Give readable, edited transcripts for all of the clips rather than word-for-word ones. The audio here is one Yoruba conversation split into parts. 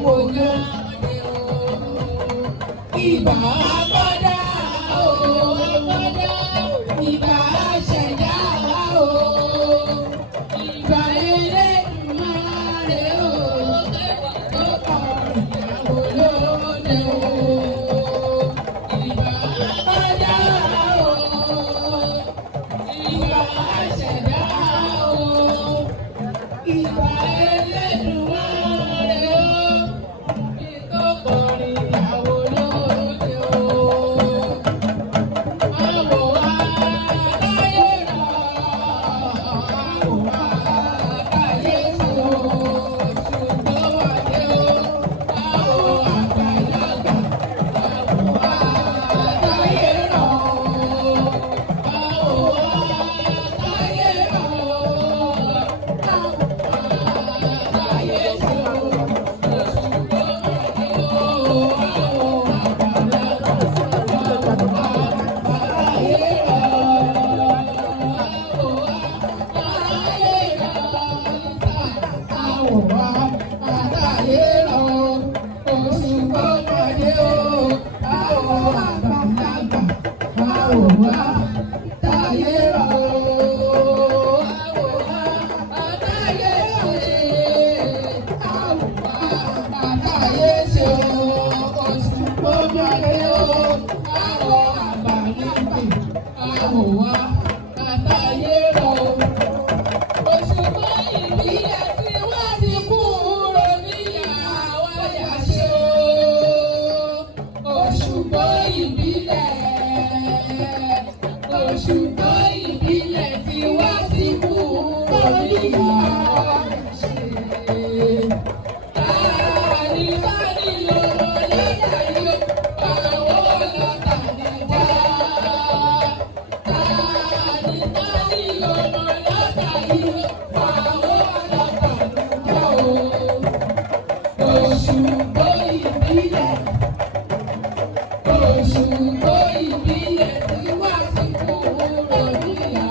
àwòrán ìbà àbọ̀dá o àbọ̀dá ìbà àṣẹ̀dá o ìbà Elédùmarè o tó kọ ìyàwó lóde o ìbà àbọ̀dá o ìbà àṣẹ̀dá o ìbà Elédùmarè o tó kọ ìyàwó lóde o. Àwọ̀ àdáyé rà àwọ̀ àdáyé tó ṣùgbọ́n wà dé o àwọ̀ àgbàlagbà àwọ̀ àdáyé rà àwọ̀ àdáyé rà Ṣùgbọ́n ìbílẹ̀ tí wá sí kúrò níyà ṣe. Tani lọ́mọ lọ́tà yóò pàwọ́ lọ́tà níjà. Tani lọ́mọ lọ́tà yóò pàwọ́ lọ́tà níjà o. Òṣùgbọ́n ìbílẹ̀. Òṣùgbọ́n ìbílẹ̀ tí wá sí kúrò níyà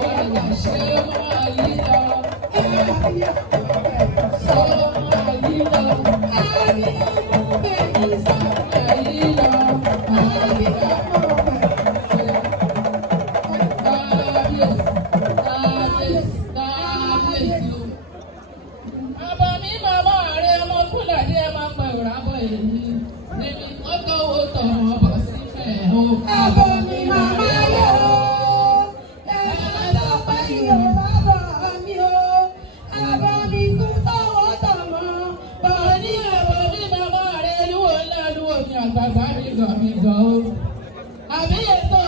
wáyà ṣe máa yí lọ. Sọ máa yí lọ. Bẹ́ẹ̀ni sọ máa yí lọ. Kábíyèsí o. Bàbá mi màmá rẹ̀ ọmọ Fúlàní ẹ máa pa ìràbọ̀ èyí. Níbi ó tọ́wọ́ tọ̀wọ́ bọ̀ sífẹ̀ o. Àbọ̀ mi màmá yẹ o, ẹ̀rọ sọ pé Yorùbá bọ̀ mi o, àbọ̀ mi kú tọwọ́ tọmọ. Bọ̀ ní àbọ̀ mi màmá rẹ̀ lúwo ńlá lúwo ní àgbàgbà mi gàn o. Àbí èso